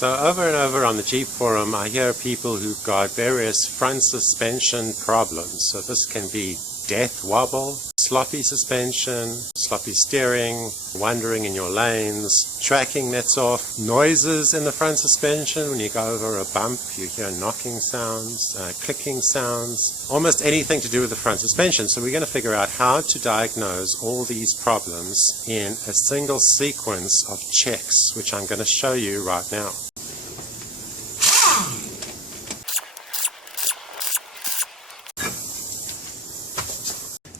So over and over on the Jeep forum, I hear people who've got various front suspension problems. So this can be death wobble, sloppy suspension, sloppy steering, wandering in your lanes, tracking that's off, noises in the front suspension. When you go over a bump, you hear knocking sounds, clicking sounds, almost anything to do with the front suspension. So we're going to figure out how to diagnose all these problems in a single sequence of checks, which I'm going to show you right now.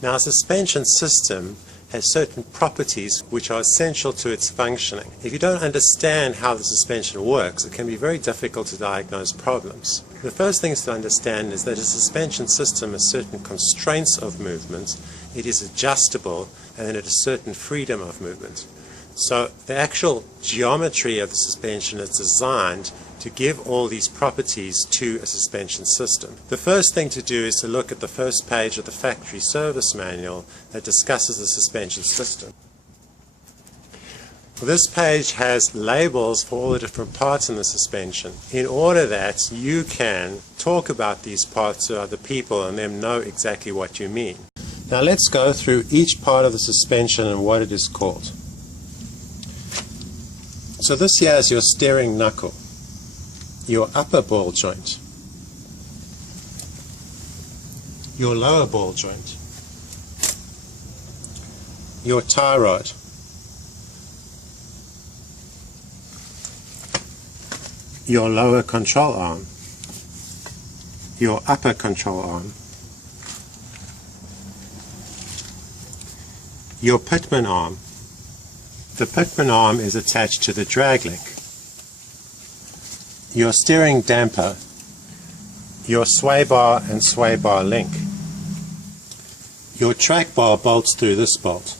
Now, a suspension system has certain properties which are essential to its functioning. If you don't understand how the suspension works, it can be very difficult to diagnose problems. The first thing to understand is that a suspension system has certain constraints of movement, it is adjustable, and then it has certain freedom of movement. So the actual geometry of the suspension is designed to give all these properties to a suspension system. The first thing to do is to look at the first page of the factory service manual that discusses the suspension system. This page has labels for all the different parts in the suspension in order that you can talk about these parts to other people and them know exactly what you mean. Now let's go through each part of the suspension and what it is called. So this here is your steering knuckle, your upper ball joint, your lower ball joint, your tie rod, your lower control arm, your upper control arm, your pitman arm. The pitman arm is attached to the drag link. Your steering damper, your sway bar and sway bar link. Your track bar bolts through this bolt.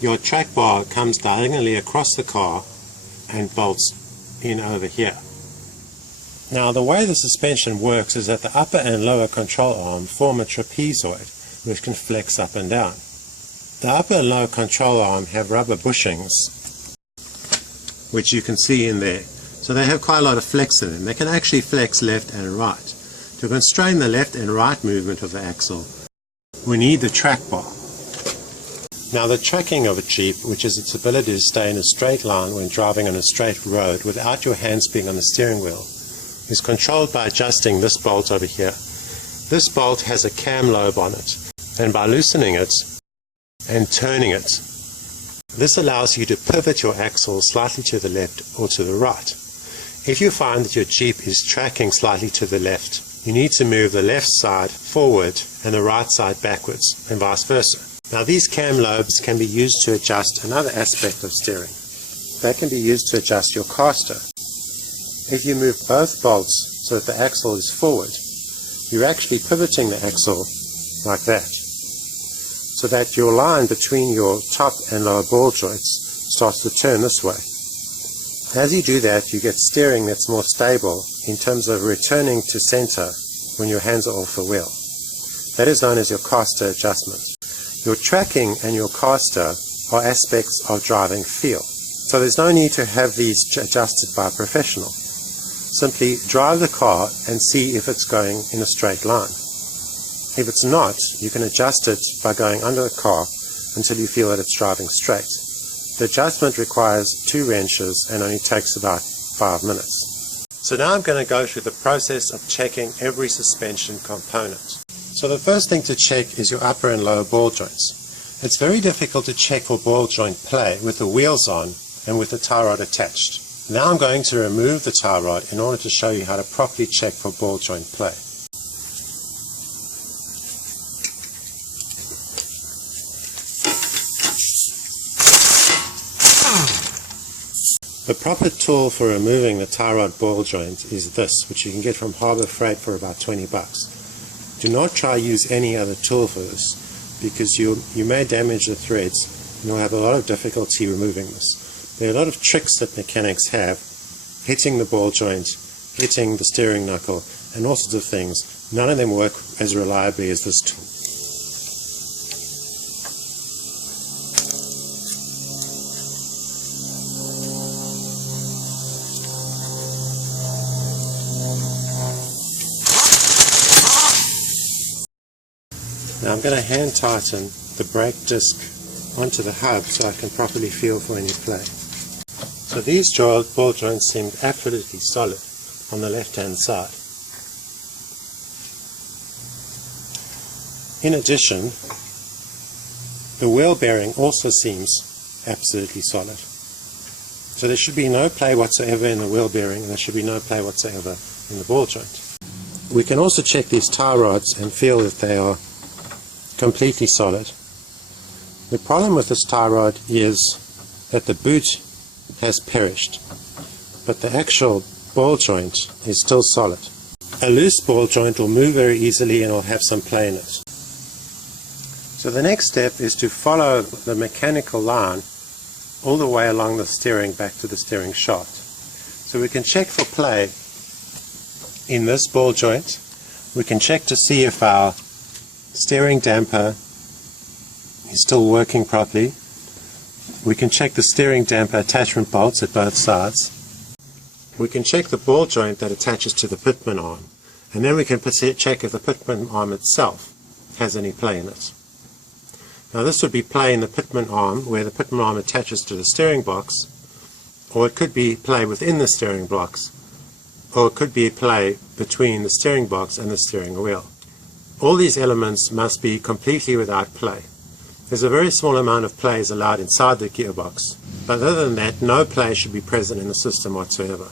Your track bar comes diagonally across the car and bolts in over here. Now the way the suspension works is that the upper and lower control arm form a trapezoid which can flex up and down. The upper and lower control arm have rubber bushings, which you can see in there. So they have quite a lot of flex in them. They can actually flex left and right. To constrain the left and right movement of the axle, we need the track bar. Now the tracking of a Jeep, which is its ability to stay in a straight line when driving on a straight road without your hands being on the steering wheel, is controlled by adjusting this bolt over here. This bolt has a cam lobe on it, and by loosening it and turning it, this allows you to pivot your axle slightly to the left or to the right. If you find that your Jeep is tracking slightly to the left, you need to move the left side forward and the right side backwards, and vice versa. Now these cam lobes can be used to adjust another aspect of steering. They can be used to adjust your caster. If you move both bolts so that the axle is forward, you're actually pivoting the axle like that, so that your line between your top and lower ball joints starts to turn this way. As you do that, you get steering that's more stable in terms of returning to center when your hands are off the wheel. That is known as your caster adjustment. Your tracking and your caster are aspects of driving feel. So there's no need to have these adjusted by a professional. Simply drive the car and see if it's going in a straight line. If it's not, you can adjust it by going under the car until you feel that it's driving straight. The adjustment requires 2 wrenches and only takes about 5 minutes. So now I'm going to go through the process of checking every suspension component. So the first thing to check is your upper and lower ball joints. It's very difficult to check for ball joint play with the wheels on and with the tie rod attached. Now I'm going to remove the tie rod in order to show you how to properly check for ball joint play. The proper tool for removing the tie rod ball joint is this, which you can get from Harbor Freight for about 20 bucks. Do not try use any other tool for this, because you may damage the threads and you'll have a lot of difficulty removing this. There are a lot of tricks that mechanics have, hitting the ball joint, hitting the steering knuckle, and all sorts of things. None of them work as reliably as this tool. Now I'm going to hand tighten the brake disc onto the hub so I can properly feel for any play. So these ball joints seemed absolutely solid on the left hand side. In addition, the wheel bearing also seems absolutely solid. So there should be no play whatsoever in the wheel bearing, and there should be no play whatsoever in the ball joint. We can also check these tie rods and feel that they are completely solid. The problem with this tie rod is that the boot has perished, but the actual ball joint is still solid. A loose ball joint will move very easily and will have some play in it. So the next step is to follow the mechanical line all the way along the steering back to the steering shaft. So we can check for play in this ball joint. We can check to see if our steering damper is still working properly. We can check the steering damper attachment bolts at both sides. We can check the ball joint that attaches to the pitman arm, and then we can check if the pitman arm itself has any play in it. Now this would be play in the pitman arm, where the pitman arm attaches to the steering box, or it could be play within the steering box, or it could be play between the steering box and the steering wheel. All these elements must be completely without play. There's a very small amount of play is allowed inside the gearbox, but other than that, no play should be present in the system whatsoever.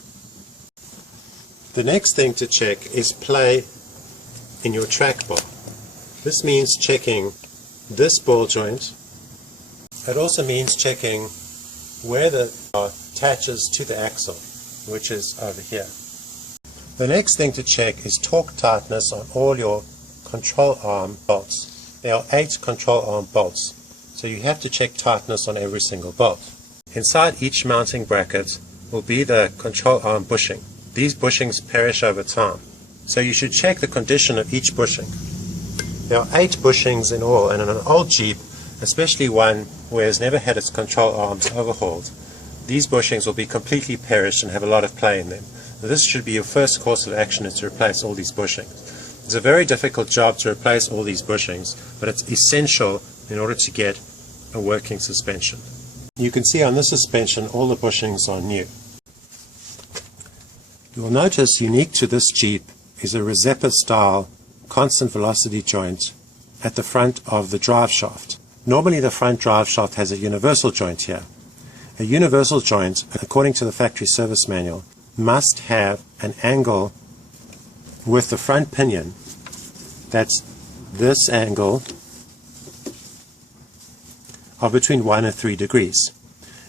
The next thing to check is play in your track bar. This means checking this ball joint. It also means checking where the bar attaches to the axle, which is over here. The next thing to check is torque tightness on all your control arm bolts. There are 8 control arm bolts, so you have to check tightness on every single bolt. Inside each mounting bracket will be the control arm bushing. These bushings perish over time, so you should check the condition of each bushing. There are 8 bushings in all, and in an old Jeep, especially one where it's never had its control arms overhauled, these bushings will be completely perished and have a lot of play in them. So this should be your first course of action, is to replace all these bushings. It's a very difficult job to replace all these bushings, but it's essential in order to get a working suspension. You can see on this suspension all the bushings are new. You will notice unique to this Jeep is a Resepa style constant velocity joint at the front of the drive shaft. Normally the front drive shaft has a universal joint here. A universal joint, according to the factory service manual, must have an angle with the front pinion, that's this angle, of between 1 and 3 degrees.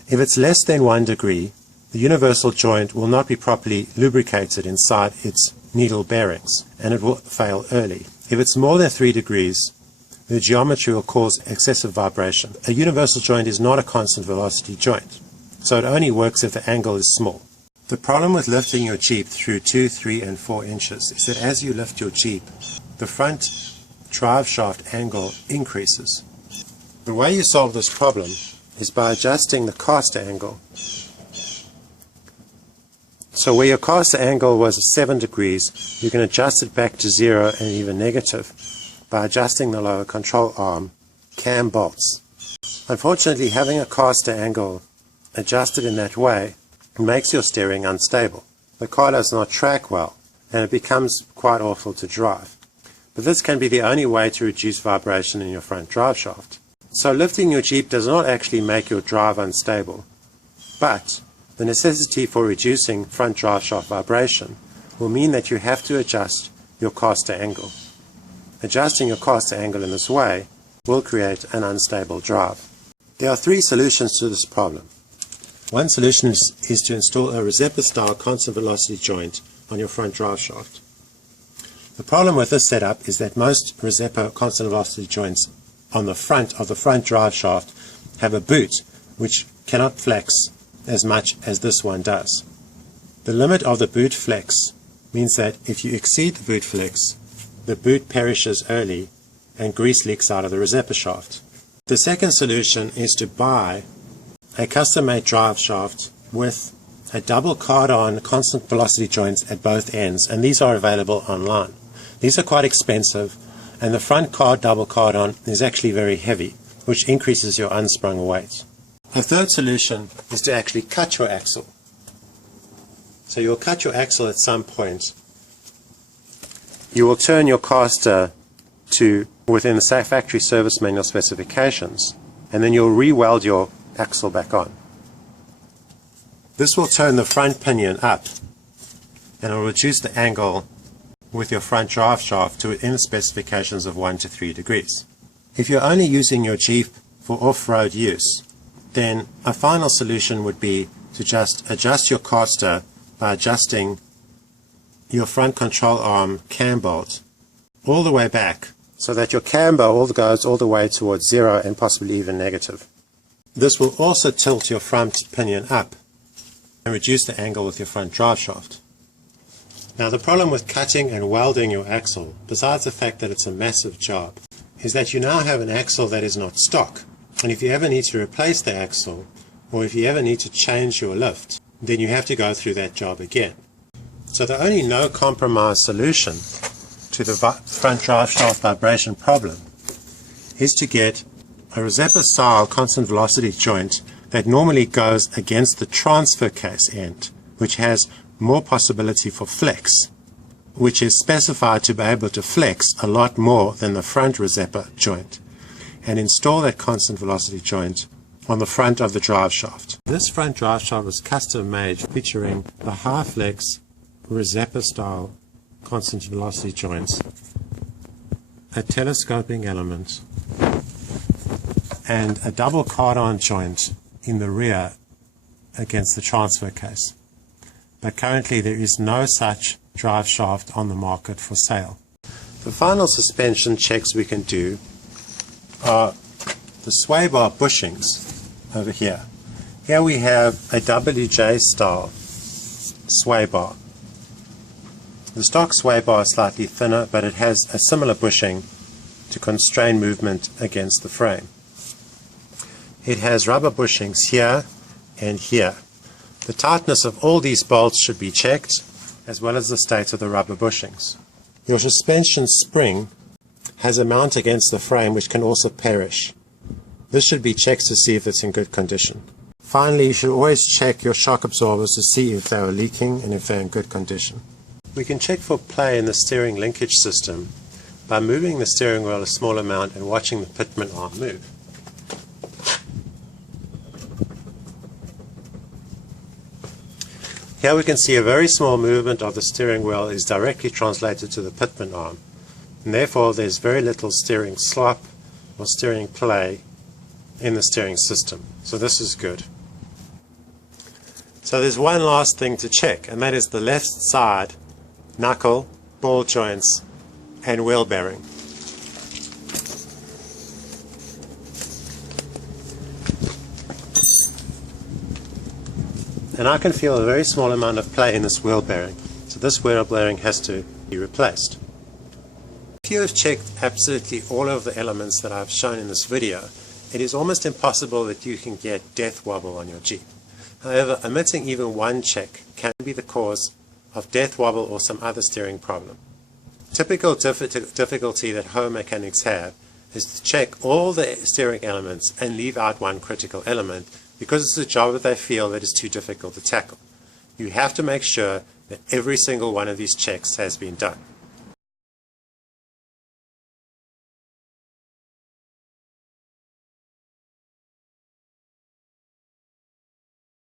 If it's less than 1 degree, the universal joint will not be properly lubricated inside its needle bearings, and it will fail early. If it's more than 3 degrees, the geometry will cause excessive vibration. A universal joint is not a constant velocity joint, so it only works if the angle is small. The problem with lifting your Jeep through 2, 3, and 4 inches is that as you lift your Jeep, the front drive shaft angle increases. The way you solve this problem is by adjusting the caster angle. So where your caster angle was 7 degrees, you can adjust it back to 0 and even negative by adjusting the lower control arm cam bolts. Unfortunately, having a caster angle adjusted in that way makes your steering unstable. The car does not track well, and it becomes quite awful to drive. But this can be the only way to reduce vibration in your front drive shaft. So lifting your Jeep does not actually make your drive unstable, but the necessity for reducing front drive shaft vibration will mean that you have to adjust your caster angle. Adjusting your caster angle in this way will create an unstable drive. There are 3 solutions to this problem. One solution is to install a Resepa style constant velocity joint on your front drive shaft. The problem with this setup is that most Resepa constant velocity joints on the front of the front drive shaft have a boot which cannot flex as much as this one does. The limit of the boot flex means that if you exceed the boot flex, the boot perishes early and grease leaks out of the Resepa shaft. The second solution is to buy a custom-made drive shaft with a double card-on constant velocity joints at both ends, and these are available online. These are quite expensive, and the front double card-on is actually very heavy, which increases your unsprung weight. A third solution is to actually cut your axle. So you'll cut your axle at some point. You will turn your caster to within the factory service manual specifications, and then you'll re-weld your axle back on. This will turn the front pinion up, and it will reduce the angle with your front drive shaft to within the specifications of 1 to 3 degrees. If you're only using your Jeep for off-road use, then a final solution would be to just adjust your caster by adjusting your front control arm cam bolt all the way back so that your camber goes all the way towards 0 and possibly even negative. This will also tilt your front pinion up and reduce the angle with your front drive shaft. Now the problem with cutting and welding your axle, besides the fact that it's a massive job, is that you now have an axle that is not stock. And if you ever need to replace the axle, or if you ever need to change your lift, then you have to go through that job again. So the only no compromise solution to the front drive shaft vibration problem is to get a Rosetta style constant velocity joint that normally goes against the transfer case end, which has more possibility for flex, which is specified to be able to flex a lot more than the front Rosetta joint, and install that constant velocity joint on the front of the drive shaft. This front drive shaft was custom made featuring the high flex Rosetta style constant velocity joints, a telescoping element, and a double card-on joint in the rear against the transfer case. But currently there is no such drive shaft on the market for sale. The final suspension checks we can do are the sway bar bushings over here. Here we have a WJ style sway bar. The stock sway bar is slightly thinner, but it has a similar bushing to constrain movement against the frame. It has rubber bushings here and here. The tightness of all these bolts should be checked, as well as the state of the rubber bushings. Your suspension spring has a mount against the frame which can also perish. This should be checked to see if it's in good condition. Finally, you should always check your shock absorbers to see if they are leaking and if they're in good condition. We can check for play in the steering linkage system by moving the steering wheel a small amount and watching the pitman arm move. Here we can see a very small movement of the steering wheel is directly translated to the pitman arm, and therefore there's very little steering slop or steering play in the steering system. So this is good. So there's one last thing to check, and that is the left side knuckle, ball joints, and wheel bearing. And I can feel a very small amount of play in this wheel bearing, so this wheel bearing has to be replaced. If you have checked absolutely all of the elements that I've shown in this video, it is almost impossible that you can get death wobble on your Jeep. However, omitting even one check can be the cause of death wobble or some other steering problem. Typical difficulty that home mechanics have is to check all the steering elements and leave out one critical element because it's a job that they feel that is too difficult to tackle. You have to make sure that every single one of these checks has been done.